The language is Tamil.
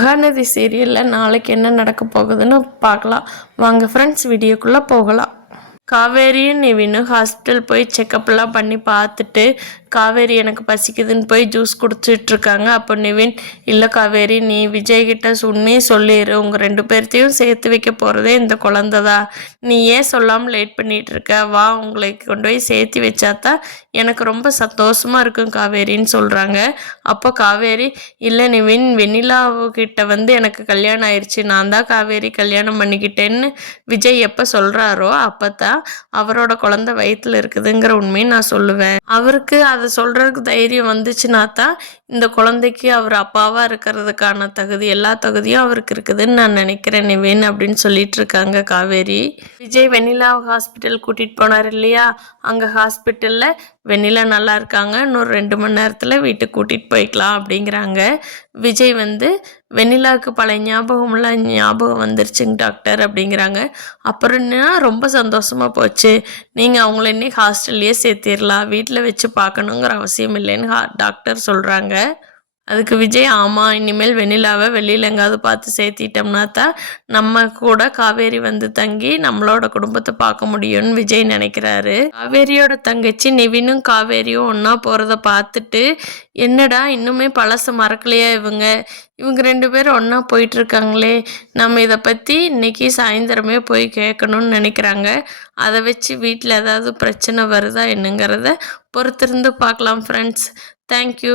மகாநதி சீரியலில் நாளைக்கு என்ன நடக்க போகுதுன்னு பார்க்கலாம் வாங்க ஃப்ரெண்ட்ஸ், வீடியோக்குள்ளே போகலாம். காவேரியும் நிவினும் ஹாஸ்பிட்டல் போய் செக்கப்லாம் பண்ணி பார்த்துட்டு காவேரி எனக்கு பசிக்குதுன்னு போய் ஜூஸ் குடிச்சிட்ருக்காங்க. அப்போ நிவின், இல்லை காவேரி, நீ விஜய்கிட்ட உண்மையே சொல்லிடு, உங்கள் 2 பேர்த்தையும் சேர்த்து வைக்க போகிறதே இந்த குழந்தை தான். நீ ஏன் சொல்லாமல் லேட் பண்ணிகிட்டு இருக்க? வா, உங்களை கொண்டு போய் சேர்த்து வச்சாதான் எனக்கு ரொம்ப சந்தோஷமாக இருக்கும் காவேரின்னு சொல்கிறாங்க. அப்போ காவேரி, இல்லை நிவின், வெண்ணிலாவுக்கிட்ட எனக்கு கல்யாணம் ஆயிடுச்சு, நான் தான் காவேரி கல்யாணம் பண்ணிக்கிட்டேன்னு விஜய் எப்போ சொல்கிறாரோ அப்போ தான் அவரோட குழந்தை வயிற்றுல இருக்குதுங்கிற உண்மையை நான் சொல்லுவேன். அவருக்கு அதை சொல்கிறதுக்கு தைரியம் வந்துச்சுன்னா தான் இந்த குழந்தைக்கு அவர் அப்பாவாக இருக்கிறதுக்கான தகுதி, எல்லா தகுதியும் அவருக்கு இருக்குதுன்னு நான் நினைக்கிறேன் நிவின் அப்படின்னு சொல்லிட்டு இருக்காங்க காவேரி. விஜய் வெண்ணிலா ஹாஸ்பிட்டல் கூட்டிகிட்டு போனார் இல்லையா, அங்கே ஹாஸ்பிட்டலில் வெண்ணிலா நல்லா இருக்காங்க, இன்னொரு 2 மணி நேரத்தில் வீட்டுக்கு கூட்டிகிட்டு போய்க்கலாம் அப்படிங்கிறாங்க. விஜய் வெண்ணிலாவுக்கு பழைய ஞாபகம் வந்துருச்சுங்க டாக்டர் அப்படிங்கிறாங்க. அப்புறம்னா ரொம்ப சந்தோஷமாக போச்சு, நீங்கள் அவங்கள இன்னைக்கு ஹாஸ்டல்லையே சேர்த்திடலாம், வீட்டில் வச்சு பார்க்கணுங்கிற அவசியம் இல்லைன்னு டாக்டர் சொல்கிறாங்க. அதுக்கு விஜய், ஆமாம், இனிமேல் வெண்ணிலாவை வெளியில் எங்காவது பார்த்து சேர்த்திட்டோம்னா தான் நம்ம கூட காவேரி தங்கி நம்மளோட குடும்பத்தை பார்க்க முடியும்னு விஜய் நினைக்கிறாரு. காவேரியோட தங்கச்சி நிவினும் காவேரியும் ஒன்றா போகிறத பார்த்துட்டு, என்னடா இன்னுமே பழச மறக்கலையா இவங்க 2 பேரும் ஒன்றா போயிட்டுருக்காங்களே, நம்ம இதை பற்றி இன்னைக்கு சாயந்தரமே போய் கேட்கணும்னு நினைக்கிறாங்க. அதை வச்சு வீட்டில் ஏதாவது பிரச்சனை வருதா என்னங்கிறத பொறுத்திருந்து பார்க்கலாம் ஃப்ரெண்ட்ஸ். தேங்க்யூ.